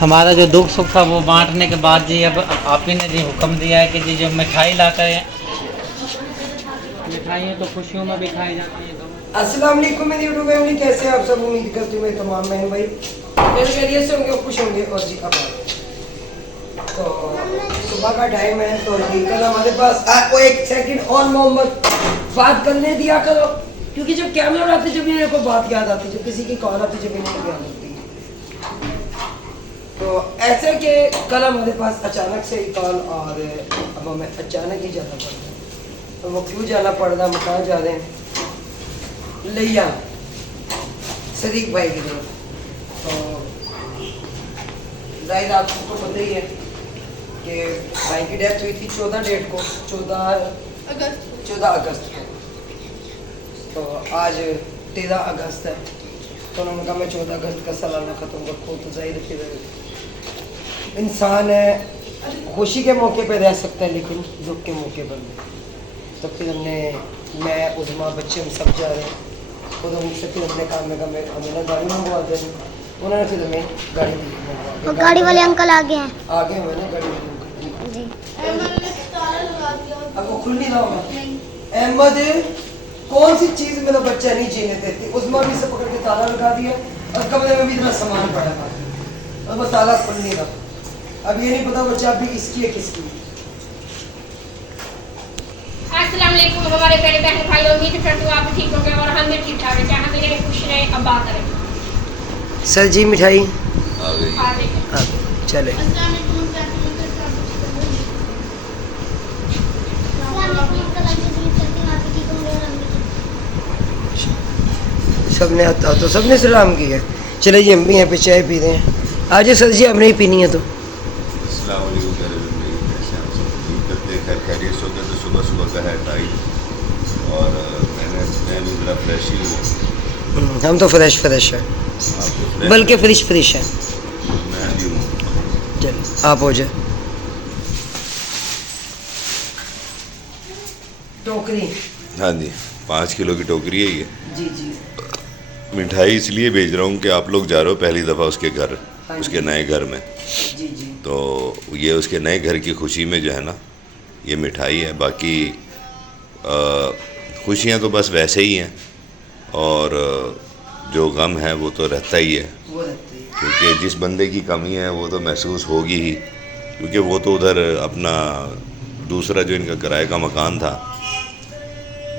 हमारा जो दुख सुख था वो बांटने के बाद जी अब आप ही ने जी हुक्म दिया है कि जी जो मिठाई लाकर मिठाइयाँ तो खुशियों में भी खाई जाती हैं। अस्सलाम वालेकुम मेरी यूट्यूब फैमिली, कैसे हैं आप सब? उम्मीद करती हूँ मैं तमाम बहन भाई खैरियत से होंगे और खुश होंगे। और जी अब तो सुबह का टाइम है तो कल हमारे पास आपको एक सेकंड और मोहम्मद बात करने दिया करो, क्योंकि जब कैमरा उड़ाते जब मेरे को बात याद आती, जब किसी की कॉल आती जब इन्हें याद आती। तो ऐसे कि कल हमारे पास अचानक से ही कॉल और अब हमें अचानक ही जाना पड़ रहा। तो वो क्यों जाना पड़ रहा, हम कहाँ जा रहे हैं? लिया सदीक भाई की तरफ। तो जाहिर आपको तो पता ही है कि भाई की डेथ हुई थी 14 डेट को, 14 अगस्त को। तो आज 13 अगस्त है, तो उन्होंने कहा मैं 14 अगस्त का सालाना ख़त्म रखूँ। तो जाहिर फिर इंसान है खुशी के मौके पर रह सकता है लेकिन दुख के मौके पर नहीं। तो फिर हमने मैं उज़मा बच्चे हम सब जा रहे हैं, खुद उनसे फिर हमने कहा मैं हमें ना गाड़ी मंगवा दे। उन्होंने फिर हमें गाड़ी मंगवा, गाड़ी वाले अंकल आ गए हैं। आगे हुए ना गाड़ी जी अब वो खुल नहीं रहा होगा। अहमद कौन सी चीज़ मेरा बच्चा नहीं जीने देती, उज़मा भी से पकड़ के ताला लगा दिया और कमरे में भी इतना सामान पड़ा था और वो ताला खुल नहीं रहा। अब ये नहीं पता बच्चा अभी इसकी है किसकी। अस्सलाम वालेकुम हमारे प्यारे बहन भाई, उम्मीद करती हूँ आप ठीक होंगे और हम भी ठीक ठाक हैं। हम भी खुश रहे। अब बात करें सर जी मिठाई आ गई। चले। सबने आता तो सबने सलाम किया। चले जी हम भी यहाँ पे चाय पी रहे हैं। आज सर जी आपने ही पीनी है तो खैरियत होते तो सुबह सुबह का है टाइम और मैं भी ज़रा फ्रेश ही हूँ। हम तो फ्रेश है, बल्कि फ्रिश है। मैं भी हूँ। चलिए आप हो जाए। टोकरी हाँ जी, 5 किलो की टोकरी है ये। जी जी मिठाई इसलिए भेज रहा हूँ कि आप लोग जा रहे हो पहली दफ़ा उसके घर, हाँ उसके नए घर में। जी जी तो ये उसके नए घर की खुशी में जो है ना ये मिठाई है। बाकी खुशियाँ तो बस वैसे ही हैं और जो गम है वो तो रहता ही है, वो रहती है। क्योंकि जिस बंदे की कमी है वो तो महसूस होगी ही, क्योंकि वो तो उधर अपना दूसरा जो इनका किराए का मकान था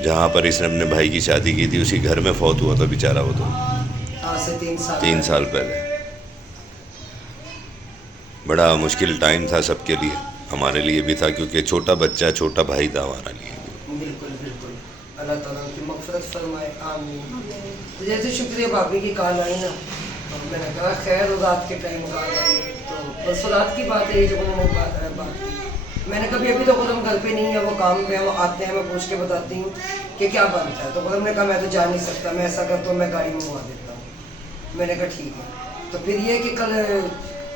जहाँ पर इसने अपने भाई की शादी की थी उसी घर में फौत हुआ था बेचारा वो तो आज से 3 साल पहले। बड़ा मुश्किल टाइम था सबके लिए, हमारे लिए भी था, क्योंकि छोटा बच्चा छोटा भाई था हमारा लिए। बिल्कुल बिल्कुल, अल्लाह ताला की मग़फ़िरत फरमाए, आमीन। तो जैसे शुक्रिया भाभी की कॉल आई ना, तो मैंने कहा खैर रात के टाइम कॉल आई तो बस रात की बात है जब उन्होंने बात की। मैंने कभी अभी तो खुद हम घर पे नहीं है, वो काम पे है, वो आते हैं, मैं पूछ के बताती हूँ कि क्या बनता है। तो खुद हमने कहा मैं तो जा नहीं सकता, मैं ऐसा करता हूँ मैं गाड़ी मंगवा देता हूँ। मैंने कहा ठीक है। तो फिर ये कि कल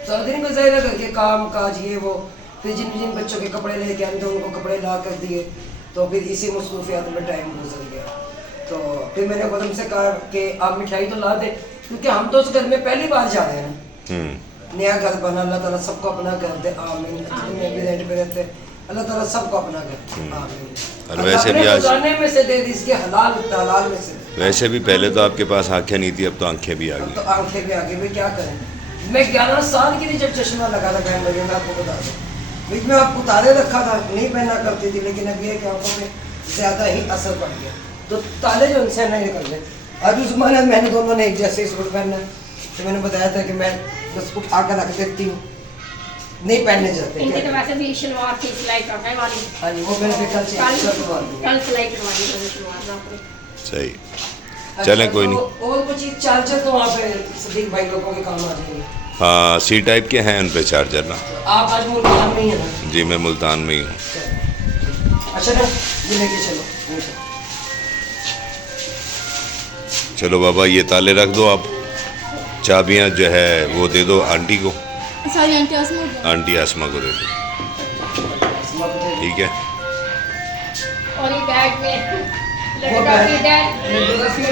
सारा दिन गुजारा करके काम काज ये वो, फिर जिन जिन बच्चों के कपड़े लेके आए थे उनको कपड़े ला कर दिए, तो फिर इसी मसरूफियात में टाइम गुजर गया। तो फिर मैंने खुद हमसे कहा कि आप मिठाई तो ला दे, क्योंकि हम तो उस घर में पहली बार जा रहे हैं। नया घर बना, अल्लाह ताला सबको अपना घर दे, आमीन। में भी रेंट पे रहते, अल्लाह ताला सबको अपना घर, आमीन। और वैसे भी आज में से दे दी, इसके हलाल हलाल में से। वैसे भी पहले तो आपके पास आंखें नहीं थी, अब तो आंखें भी आ अब गई। तो आंखें भी आगे भी क्या करें। मैं 11 साल की थी जब चश्मा लगा था बहन भाई, मैं आपको बता दूँ। बीच में आपको उतारे रखा था, नहीं पहना करती थी, लेकिन अब ये कि आंखों में ज़्यादा ही असर पड़ गया, तो ताले जो उनसे नहीं निकल गए। आज उस ज़माने में मैंने दोनों ने एक जैसे ही सूट पहना, तो मैंने बताया था कि मैं बस उठा कर रख देती हूँ, नहीं पहनने जाते। इनके तो वैसे भी शलवार थी सिलाई करवाने वाली। हाँ जी, वो मैंने कल करवा दी। कल सिलाई करवानी है शलवार आपने। सही, चलें कोई नहीं। और कुछ चीज़ चार्जर तो वहाँ पे सदीक भाई लोगों के काम आ जाएंगे। हाँ, सी टाइप के हैं उन पे चार्जर ना। आप आज मुल्तान में ही है ना? जी मैं मुल्तान में ही हूँ। अच्छा ना, ये लेके चलो। चलो बाबा ये ताले रख दो, आप चाबियाँ जो है वो दे दो आंटी को। सॉरी आंटी आसमा को दे दो, ठीक है। और ये बैग में वो बैग-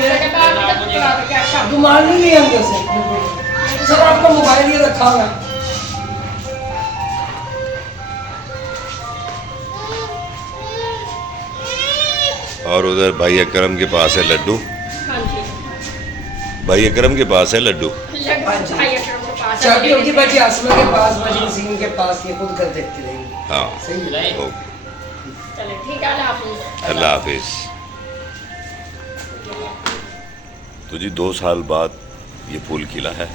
लड़का का फीडर, करा के कैश आप रुमाल नहीं लिया अंदर से सर, आपका मोबाइल ये रखा हुआ है। और उधर भाई अकरम के पास है लड्डू। हाँ जी भाई अकरम के पास है लड्डू। लड्डू भाई अकरम के पास चाबी होगी बाजी आसमा के पास, बाजी नसीम के पास, ये खुद कर देखती रहेंगी। हाँ सही है। ओके, चले ठीक है, अल्लाह हाफिज़। अल्लाह हाफिज। तो जी 2 साल बाद ये फूल खिला है।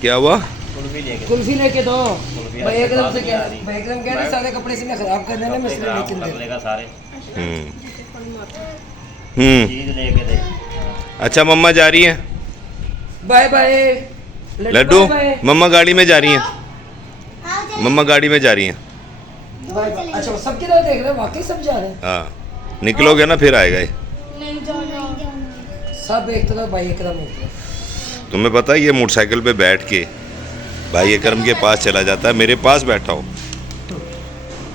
क्या हुआ? कुल्फी लेके दो। भाई एकदम से क्या, भाई एकदम कह रहे सारे कपड़े से मैं खराब कर देना, मैं इसलिए लेकिन दे। अच्छा मम्मा जा रही है। Bye bye Laddu, bye bye. मम्मा गाड़ी में जा रही हैं। मम्मा गाड़ी में जा रही हैं। Bye bye. अच्छा वो सबकी तरह देख रहे हैं, वाकई सब जा रहे हैं। हाँ निकलोगे ना फिर आएगा ये। सब एक तरह, भाई एकदम एक तरह। तुम्हें पता है ये मोटरसाइकिल पे बैठ के भाई अकरम के पास चला जाता है, मेरे पास बैठा हो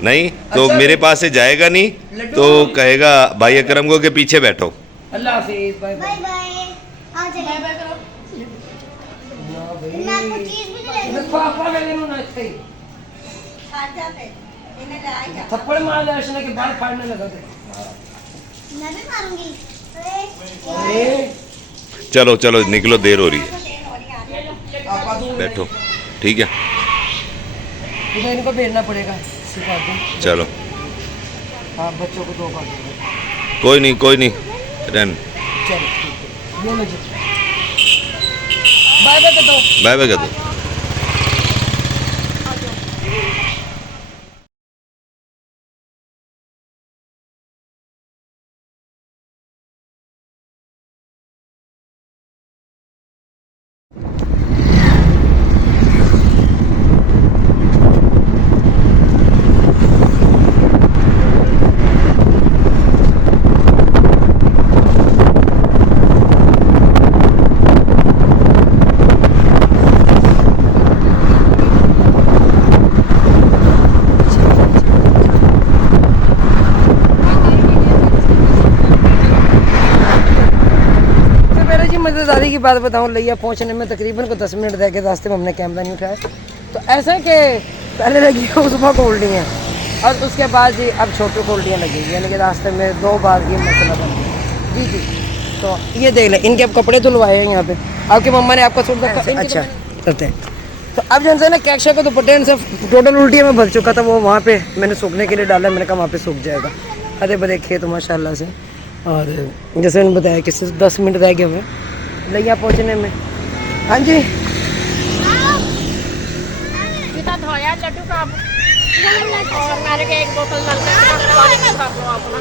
नहीं तो अच्छा, मेरे पास से जाएगा नहीं लड्डू। तो कहेगा भाई अकरम को के पीछे बैठो। अल्लाह हाफिज, बाय बाय। Bye bye. आओ चलिए। बाय बाय करो। ना मैं आपको भाई चीज भी ले मैं पापा मैंने ना सही खाता पे। इन्हें लाएगा। थप्पड़ मार दिया अर्चना के बाल फाड़ने लगा थे। मैं भी मारूंगी। ए चलो चलो निकलो, देर हो रही है, आपा दूं बैठो ठीक है। इधर इनको भेजना पड़ेगा, सिखा दूं। चलो हाँ बच्चों को दो कर दूंगा। कोई नहीं रन। चलो ठीक है, ये लो जी। बाय बाय कर दो। बाय बाय कर दो। मज़ेदारी की बात बताऊं, लिया पहुंचने में तकरीबन को 10 मिनट रह गए। रास्ते में हमने कैमरा नहीं उठाया, तो ऐसा है कि पहले लगी सुबह कोल्डियाँ हैं और उसके बाद जी अब छोटी कोल्डियाँ लगेंगी, यानी कि रास्ते में 2 बार ये मसला बन गया। जी जी, तो ये देख लें, इनके अब कपड़े धुलवाए हैं यहाँ पे। आपकी मम्मा ने आपका सूट रखा। अच्छा करते हैं। तो अब जैसे ना कैक्शा को दुपट्टे इनसे टोटल उल्टियाँ में भर चुका था, वो वहाँ पे मैंने सूखने के लिए डाला, मैंने कहा वहाँ पे सूख जाएगा। अरे बड़े खेत माशाल्लाह से, और जैसे मैंने बताया कि सिर्फ 10 मिनट रह गए हुए लिया पहुँचने में। हाँ जी जूता धोया लड्डू का और मैंने कहा एक बोतल पानी का कर लो अपना।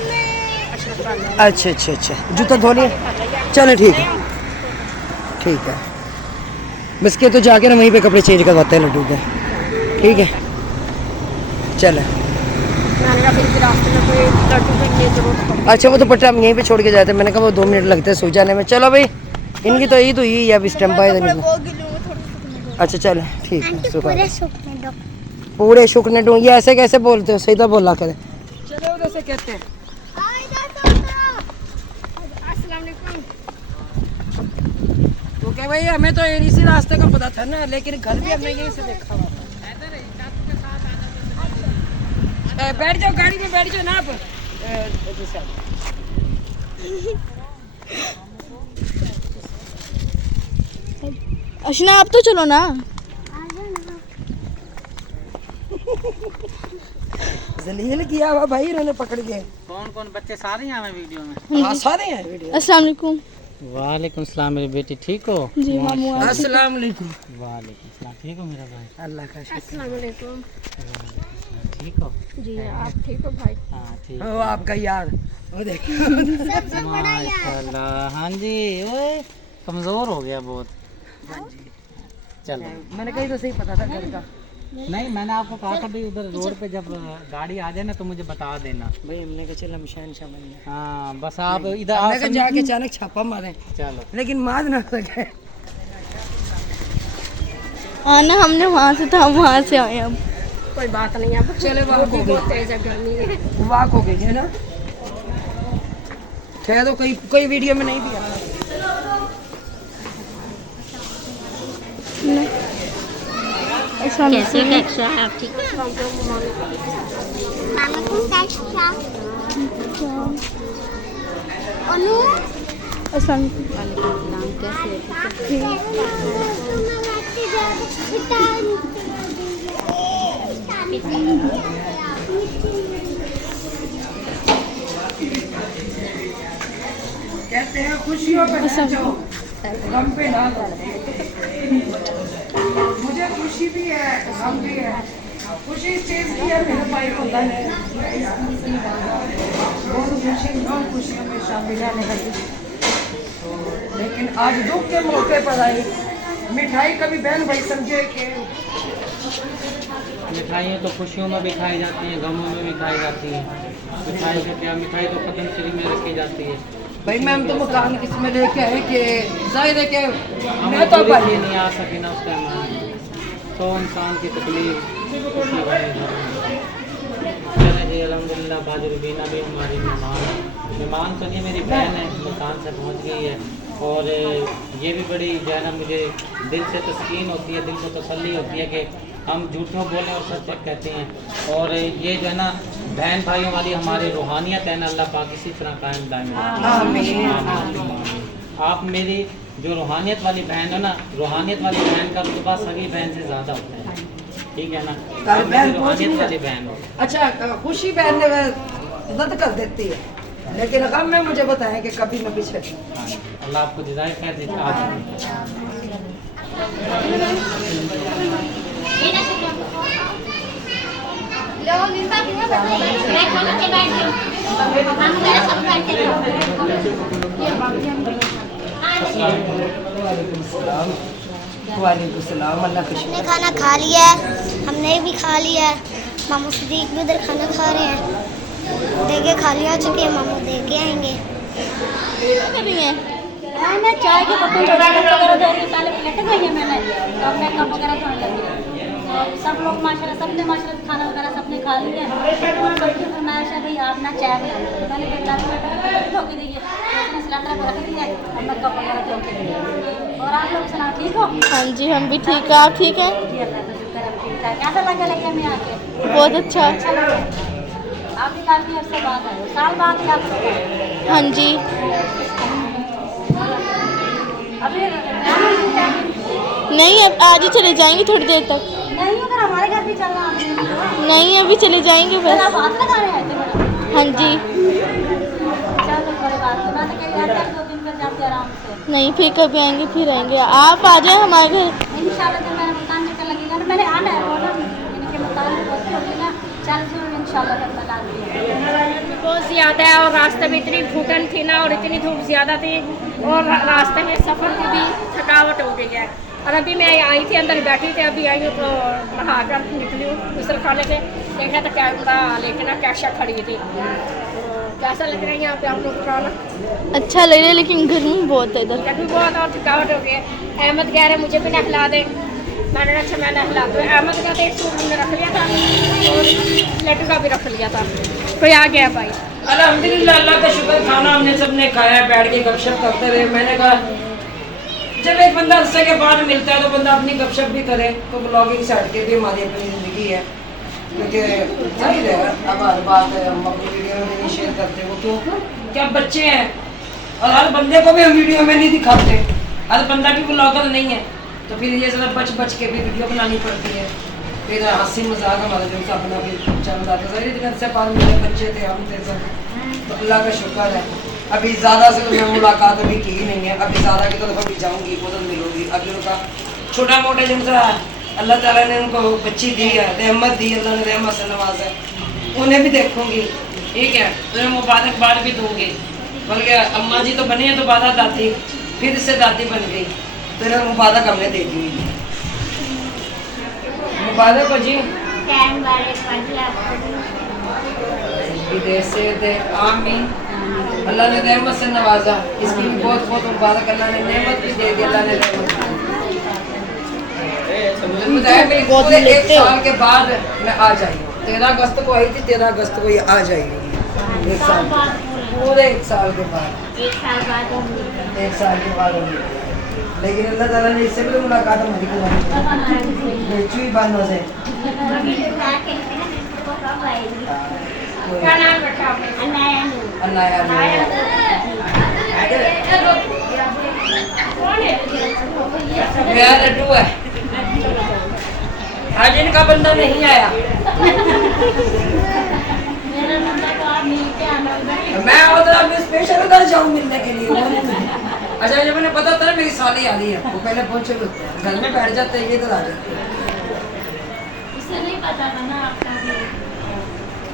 अच्छा, जूता धो लिया, चलो ठीक है। बस के तो जाके ना वहीं पे कपड़े चेंज करवाते हैं लड्डू के, ठीक है चलो। मैंने कहा फिर रास्ते में कोई लड्डू की ये जरूरत। अच्छा वो दुपट्टा हम यहीं पे छोड़ के जाते हैं, मैंने कहा वो 2 मिनट लगते हैं सूख जाने में। चलो भाई इनकी तो ईद हुई है अब इस टाइम बाद। अच्छा चलो ठीक है, पूरे सूखने दूँ। ये ऐसे कैसे बोलते हो, सही तो बोला करें। चलो उधर से कहते हैं। तो क्या भाई हमें तो इसी रास्ते का पता था ना, लेकिन घर भी हमने यहीं से देखा हुआ। बैठ जाओ गाड़ी में, बैठ जाओ ना आप। अर्चना आप तो चलो ना। जलील किया हुआ भाई इन्होंने पकड़ के। कौन बच्चे सारे हैं हमें वीडियो में? हाँ सारे हैं वीडियो। अस्सलाम वालेकुम। वालेकुम सलाम मेरी बेटी, ठीक हो? जी मामू आप अस्सलाम वालेकुम। वालेकुम सलाम, ठीक हो मेरा भाई? अल्लाह का शुक्र। अस्सलाम वालेकुम। ठीक हो? जी आप ठीक हो भाई? हाँ ठीक। वो आपका यार, वो देखो माशाल्लाह। हाँ जी, ओए कमज़ोर हो गया बहुत। चलो मैंने कहीं तो सही पता था घर का। नहीं, मैंने आपको कहा था भाई उधर रोड पे जब गाड़ी आ जाए ना तो मुझे बता देना। भाई हमने कहा चल हम शहनशाह बन गए। हाँ बस आप इधर हमने आप कहा जाके अचानक छापा मारे, चलो। लेकिन मार ना सके। आना हमने वहाँ से था, हम वहाँ से आए अब। कोई बात नहीं है, चले वाक हो बहुत गई, तेज है गर्मी है। वाक हो गई है ना। खैर तो कोई वीडियो में नहीं दिया। कैसे कैसा है आप ठीक कहते हैं खुशियों पे नाचो, गम पे ना लो। मुझे खुशी भी है, गम भी है। खुशी इस चीज़ की है, मेरे भाई को धन है, बहुत खुशियों में शामिल है निकली। लेकिन आज दुख के मौके पर आई मिठाई, कभी बहन भाई समझे कि मिठाइयाँ तो खुशियों में भी खाई जाती हैं, गमों में भी खाई जाती हैं। मिठाई का क्या, मिठाई तो कदम श्री में रखी जाती है। भाई मैम तो मकान किसमें लेके आए कि जाहिर है कि हम मैं तो पूरी भाई चीज़ नहीं आ सकी ना उस टाइम, तो इंसान की तकलीफ खुशी बनी। चले जी अल्हम्दुलिल्लाह, बाजू रुबीना भी हमारी मेहमान तो नहीं, मेरी बहन है, मकान से पहुंच गई है। और ये भी बड़ी जो है ना, मुझे दिल से तस्कीन होती है, दिल को तसल्ली होती है कि हम झूठों बोलें और सच कहते हैं। और ये जो है ना, बहन भाइयों वाली हमारी रूहानियत है ना, अल्लाह पाक इसी तरह कायम दायम रखे। आप मेरी जो रूहानियत वाली बहन है ना, रूहानियत वाली बहन का रुतबा सगी बहन से ज़्यादा होता है, ठीक है ना। आप मेरी रूहानियत वाली बहन हो। अच्छा, खुशी बहन ने रद्द कर देती है, लेकिन गम में मुझे बताएं कि कभी न पीछे। अल्लाह आपको जज़ाए खैर दे। वालेकुम सलाम, अल्लाह खुश हमने खाना खा लिया है, हमने भी खा लिया है। मामू सिद्दीक भी उधर खाना खा रहे हैं, देखे खाली हो चुके हैं, मामू दे के आएंगे। मैं चाय के बर्तन वगैरह धो रही हूँ, पहले प्लेट धोई है मैंने, तो अब मैं कप वगैरह धोने लगी हूँ। और सब लोग माशाल्लाह सबने माशाल्लाह खाना वगैरह सबने खा लिया। और सबकी फरमाइश है भाई आप ना चाय बनाओ, तो पहले एक गिलास में धो के दीजिए, उसने सिलेंडर पर रख दिया, अब मैं कप वगैरह धो के दी। और आप लोग सुना ठीक हो? हाँ जी, हम भी ठीक है। आप ठीक हैं? जी अल्लाह का शुक्र है, ठीक है। कैसा लगा लेके मैं आके? बहुत अच्छा। अच्छा लगा। आप भी काफ़ी अर्से बाद आए हो, साल बाद ही आप लोग आए। हाँ जी। अभी नहीं, अब आज ही चले जाएंगे थोड़ी देर तक। नहीं, अगर हमारे घर भी चलना है नहीं, अभी चले जाएंगे फिर बस। आप हाथ लगाने आए थे मैडम। हाँ जी। चलो कोई बात नहीं, मैं तो कह रही थी 2 दिन में जाते आराम से। नहीं, फिर कभी आएंगे, फिर आएंगे। आप आ जाए हमारे घर। इंशाल्लाह जब मेरा मकान चक्कर लगेगा ना, मैंने आना है बोला, इनके मकान में बहुत होगी ना, चल फिर इंशाल्लाह तब मैं ला दूँगी। बहुत ज़्यादा है और रास्ते में इतनी घुटन थी ना, और इतनी धूप ज़्यादा थी, और रास्ते में सफ़र में भी थकावट हो गई है। और अभी मैं आई थी, अंदर बैठी थी, अभी आई हूँ तो नहा कर निकली हूँ गुसल खाने से, देखा तो कैमरा लेके ना कैशा खड़ी थी। कैसा लग रहा है यहाँ पे आप लोग को आना? अच्छा लग रहा है, लेकिन गर्मी बहुत है इधर। गर्मी बहुत और थकावट हो गई है। अहमद कह रहे मुझे भी नहला दे, मैंने अच्छा मैं नहला दूँ। अहमद का तो एक सूट हमने रख लिया था और लेटू का भी रख लिया था, कोई आ गया भाई। अल्हम्दुलिल्लाह, अल्लाह का शुक्र, खाना हमने सबने खाया, बैठ के गपशप करते रहे। मैंने कहा जब एक बंदा अरसे के बाद मिलता है तो बंदा अपनी गपशप भी करे, तो ब्लॉगिंग से हट के भी हमारी अपनी ज़िंदगी है, क्योंकि जाहिर है अब हर बात है हम अपनी वीडियो में नहीं शेयर करते। वो क्यों? क्या बच्चे हैं और हर बंदे को भी हम वीडियो में नहीं दिखाते, हर बंदा भी ब्लॉगर नहीं है, तो फिर ये ज़रा बच बच के भी वीडियो बनानी पड़ती है। फिर हंसी मजाक हमारा जो सा अपना भी चल रहा था। जाहिर दिन से बाद मेरे बच्चे थे, हम थे सब, तो अल्लाह का शुक्र है। अभी ज़्यादा से मैं मुलाकात अभी की ही नहीं है, अभी ज़्यादा की तरफ अभी जाऊँगी, उधर मिलूँगी। अभी उनका छोटा मोटा जिनका अल्लाह ताला ने उनको बच्ची दी है, रहमत दी, अल्लाह ने रहमत से नवाजा है, उन्हें भी देखूँगी, ठीक है, उन्हें मुबारकबाद भी दूँगी। बल्कि अम्मा जी तो बनी है तो बादा दादी, फिर से दादी बन गई, तो इन्हें मुबारक हमने दे दी। मुबारक हो जी, विदेश से दे, आमीन। अल्लाह ने रहमत से नवाजा, इसकी भी बहुत बहुत मुबारक, अल्लाह ने नेमत भी दे दी, अल्लाह ने रहमत। मेरी पूरे 1 साल के बाद मैं आ जाएगी, 13 अगस्त को आई थी, 13 अगस्त को ये आ जाएगी, 1 साल पूरे 1 साल के बाद, 1 साल के बाद होंगी। लेकिन अल्लाह ताला ने इससे भी मुलाकात हमारी करवाई बेचू ही बानों से। क्या नाम रखा आपने? अनाया मेरा लड्डू है, आज इनका बंदा नहीं आया। मैं उधर अभी स्पेशल उधर जाऊँ मिलने के लिए। अच्छा जब मैंने पता था ना मेरी साली आ रही है, वो पहले पहुंचे हुए घर में बैठ जाते हैं, ये इधर आ जाते हैं। इसे नहीं पता था ना आपका भी।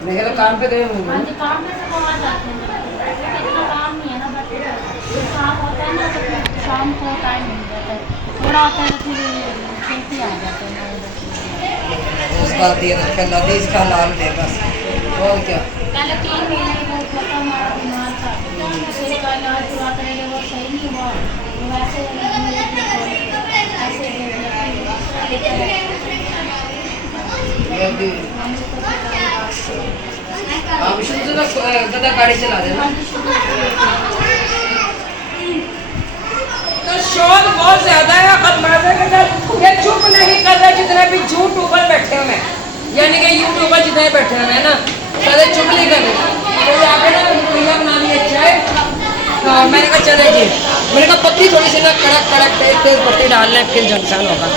मेरे तो काम पे गए होंगे। हाँ जी, काम में से वो आ जाते हैं, इतना काम नहीं है ना, बट काम होता है ना तो शाम को टाइम मिल जाता है, थोड़ा होता है फिर छेती आ जाते हैं। उस बात ये रखे लगे इसका लाल दे बस, और क्या। पहले 3 महीने वो पता हमारा बीमार था, फिर का इलाज हुआ करेंगे, वो सही नहीं हुआ, वैसे ये भी आप शुरू से तो गदा गाड़ी चला देना। तो शोर बहुत ज्यादा है, अब मजे के साथ ये चुप नहीं कर रहे, जितने भी यूट्यूबर बैठे हुए हैं, यानी कि यूट्यूबर जितने बैठे हुए हैं ना, सारे चुप नहीं कर रहे। तो आगे ना भैया बना लिए चाय, तो मैंने कहा चले जी, मैंने कहा पत्ती थोड़ी सी ना कड़क कड़क तेज पत्ती डालना फिर जंक्शन होगा।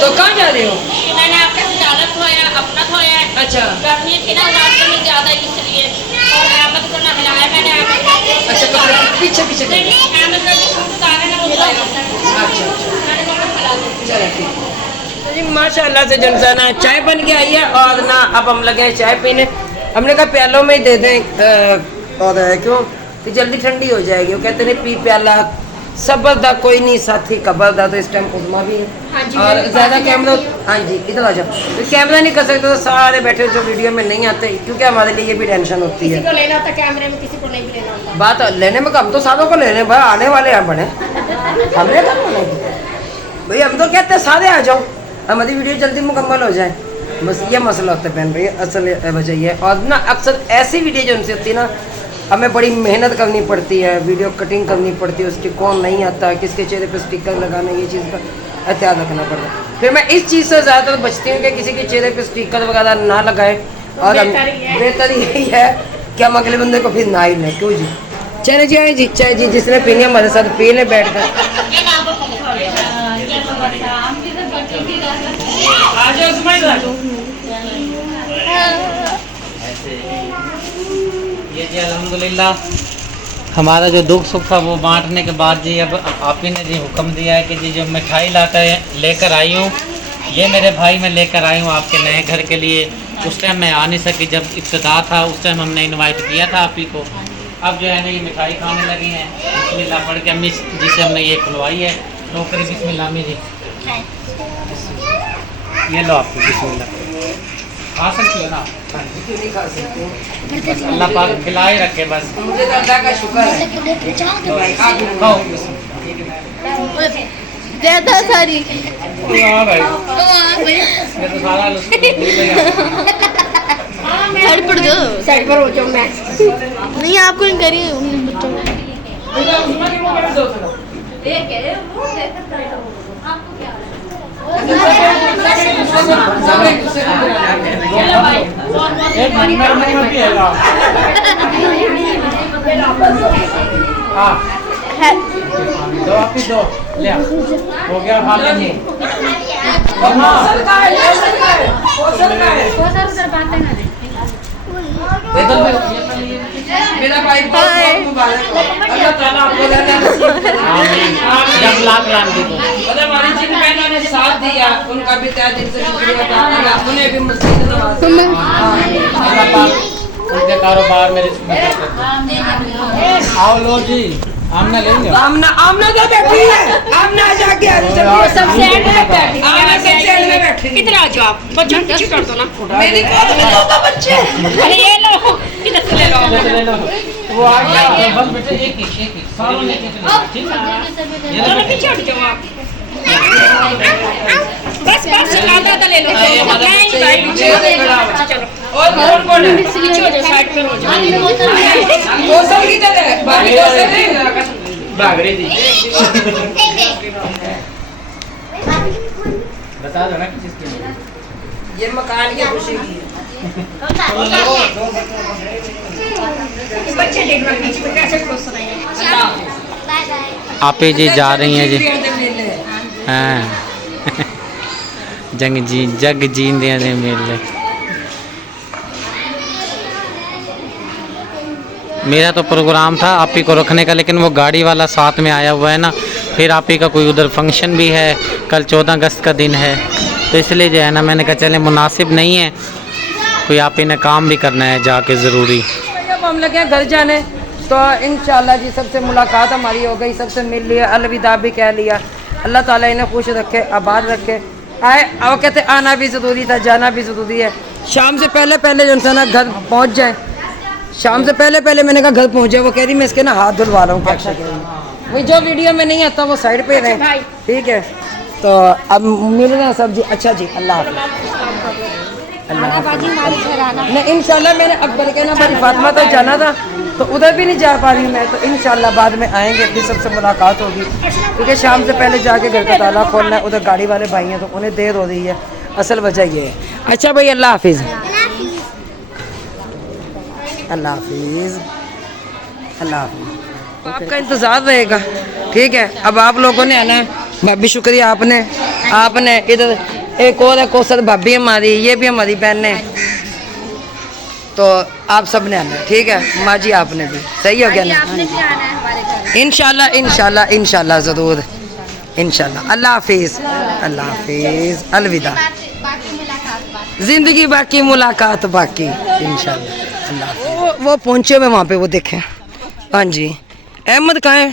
तो कहाँ जा रहे हो? मैंने आपका ज़्यादा खोया, अपना खोया है। अच्छा गर्मी थी ना, रास्ते में ज़्यादा इसलिए, और अहमद को ना हिलाया मैंने। अच्छा कपड़े पीछे पीछे कर। नहीं, अहमद का जो उतारा ना वो खोया। अच्छा मैंने दोनों खिला दी। चलो ठीक तो जी माशाल्लाह से जनसन है, चाय बन के आई है और ना अब हम लगे हैं चाय पीने। हमने कहा प्यालों में ही दे दें और क्यों तो जल्दी ठंडी हो जाएगी। वो कहते नहीं पी प्याला सबर दा कोई नहीं साथी कबर दा। तो इस टाइम उजमा भी है और ज़्यादा कैमरा, हाँ जी इधर आ जाओ, तो कैमरा नहीं कर सकते तो सारे बैठे जो वीडियो में नहीं आते, क्योंकि हमारे लिए ये भी टेंशन होती है। किसी को लेना होता कैमरे में, किसी को नहीं भी लेना होता। बात लेने में हम तो सारों को लेने भाई, आने वाले हैं बने, हमने कब बोलेंगे भाई, हम तो कहते हैं सारे आ जाओ, हमारी वीडियो जल्दी मुकम्मल हो जाए, बस ये मसला होता है बहन भाई, असल वजह ये है। और ना अक्सर ऐसी वीडियो जो उनसे होती है ना, हमें बड़ी मेहनत करनी पड़ती है, वीडियो कटिंग करनी पड़ती है, उसकी कौन नहीं आता, किसके चेहरे पे स्टिकर लगाना, ये चीज़ का एहतियात रखना पड़ता है। फिर मैं इस चीज़ से ज़्यादातर बचती हूँ कि किसी के चेहरे पे स्टिकर वगैरह ना लगाए, और बेहतर यही है कि हम अगले बंदे को फिर ना ही लें। क्यों जी? चले जी आए जी, चाहे जी जिसने पीनी हमारे साथ पी ले बैठ कर। ये जी अल्हम्दुलिल्लाह हमारा जो दुख सुख था वो बांटने के बाद जी अब आप ही ने जी हुक्म दिया है कि जी जो मिठाई लेकर आई हूँ, ये मेरे भाई मैं लेकर आई हूँ आपके नए घर के लिए। उस टाइम मैं आ नहीं सकी, जब इब्तिदा था उस टाइम हमने इनवाइट किया था आप ही को। अब जो है ना ये मिठाई खाने लगी हैं, बिस्मिल्लाह पढ़ के अम्मी जिसे हमने ये खुलवाई है नौकरी, बिस्मिल्लाह अम्मी जी, ये लो आपको बिस्मिल्लाह। खा सकती हो ना? क्यों नहीं खा सकते? बस अल्लाह पाक खिलाए रखे बस। मुझे तो अल्लाह का शुक्र है। खाओ। ज्यादा सारी हाँ भाई, मैं तो सारा लुत्फ भूल गया। साइड पर दो, साइड पर हो जाऊँ मैं। नहीं आपको नहीं करिए उन बच्चों को। एक मिनट पिएगा। हाँ दो आप ही दो ले आ। हो गया खा लेंगे। मेरा भाई बहुत मुबारक हो। अल्लाह ताला आपको जब लाख लाख दी दो। अगर हमारी जिन बहनों ने साथ दिया उनका भी तहे दिल से शुक्रिया अदा किया, उन्हें भी मस्जिद नवाज। अल्लाह पाक उनके कारोबार मेरे आओ लो जी, आमना लेंगे। आमना तो बैठी है, आमना जाके सबसे एंड में बैठी है। आमना सबसे एंड में बैठी है। इधर आ जाओ आप, बच्चों को पीछे कर दो ना। मेरी कॉल में दो बच्चे। अरे ये लो, इधर से ले लो। ले लो। वो आ गया बस बेटे, एक सारों लेके चलो, ठीक है? ये दोनों पीछे हट जाओ आप। बस आधा ले लो। नहीं भाई चलो। और कौन है? पीछे हो जाओ, साइड पर हो जाओ। कौशल की तरह बाकी कौशल नहीं। भागरे दी। बता दो ना किस चीज़ की है। ये मकान की खुशी की है। बच्चे देख रहे हैं पीछे कैसे खुश रहे हैं। Bye bye. आपे जी जा रही हैं जी। हाँ जग जींदे दे मेले। मेरा तो प्रोग्राम था आप ही को रखने का, लेकिन वो गाड़ी वाला साथ में आया हुआ है ना, फिर आप ही का कोई उधर फंक्शन भी है, कल 14 अगस्त का दिन है, तो इसलिए जो है ना मैंने कहा चले मुनासिब नहीं है, कोई आप ही ने काम भी करना है जाके ज़रूरी। अब हम लगे हैं घर जाने, तो इंशाल्लाह जी सबसे मुलाकात हमारी हो गई, सबसे मिल लिया, अलविदा भी कह लिया। अल्लाह ताला इन्हें खुश रखे, आबाद रखे। आए अब कहते आना भी ज़रूरी था, जाना भी ज़रूरी है। शाम से पहले पहले जो है ना घर पहुँच जाए, शाम से पहले पहले मैंने कहा घर पहुँचे। वो कह रही मैं इसके ना हाथ धुलवा रहा हूँ क्या वही जो वीडियो में नहीं आता वो साइड पे रहे, ठीक है। तो अब मिल रहे हैं सब जी। अच्छा जी, अल्लाह हाफ़िज़। नहीं इंशाल्लाह मैंने अकबर के ना बड़ी फातिमा तक जाना था, तो उधर भी नहीं जा पा रही मैं, तो इंशाल्लाह बाद में आएंगे, फिर सबसे मुलाकात होगी, क्योंकि शाम से पहले जाके घर का ताला खोलना है। उधर गाड़ी वाले भाई हैं तो उन्हें देर हो रही है, असल वजह ये है। अच्छा भाई, अल्लाह हाफिज़। अल्लाह हाफिज़। अल्लाह हाफिज़। आपका इंतज़ार रहेगा, ठीक है। अब आप लोगों ने आना है, भाभी शुक्रिया आपने इधर एक और है कौसर भाभी हमारी, ये भी हमारी बहन है, तो आप सब ने आना है, ठीक है। माँ जी आपने भी, सही हो गया ना? इंशाल्लाह इंशाल्लाह इंशाल्लाह ज़रूर, इंशाल्लाह। अल्लाह हाफिज़। अल्लाह हाफिज़। अलविदा। ज़िंदगी बाकी, मुलाकात बाकी, इंशाल्लाह। अल्लाह। वो पहुँचे हुए वहाँ पे, वो देखें। हाँ जी, अहमद कहाँ है?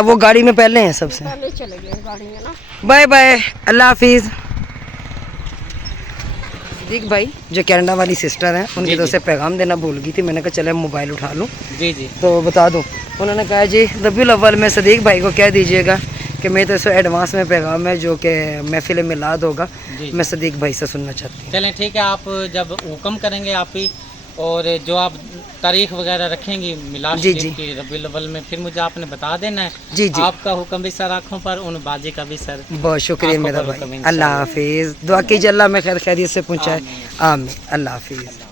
वो गाड़ी में पहले हैं सबसे। बाय बाय, अल्लाह हाफिज़। ठीक भाई, जो कनाडा वाली सिस्टर हैं उनकी तरफ से पैगाम देना भूल गई थी, मैंने कहा चले मोबाइल उठा लूँ। जी जी, तो बता दूँ। उन्होंने कहा जी रबीउल अव्वल में सदीक भाई को कह दीजिएगा कि मेरी तरफ से एडवांस में पैगाम है, जो कि महफिल मिलाद होगा, मैं सदीक भाई से सुनना चाहती हूँ। चलें ठीक है, आप जब हुक्म करेंगे आप ही, और जो आप तारीख वगैरह रखेंगी मिलाद शरीफ की रबीउल अव्वल में, फिर मुझे आपने बता देना है। जी जी, आपका हुक्म भी सर आँखों पर, उन बाजी का भी सर। बहुत शुक्रिया मेरा भाई। अल्लाह हाफिज़। दुआ कीजिए अल्लाह में खैर खैरियत से पहुँचाए। आमीन। अल्लाह हाफिज़।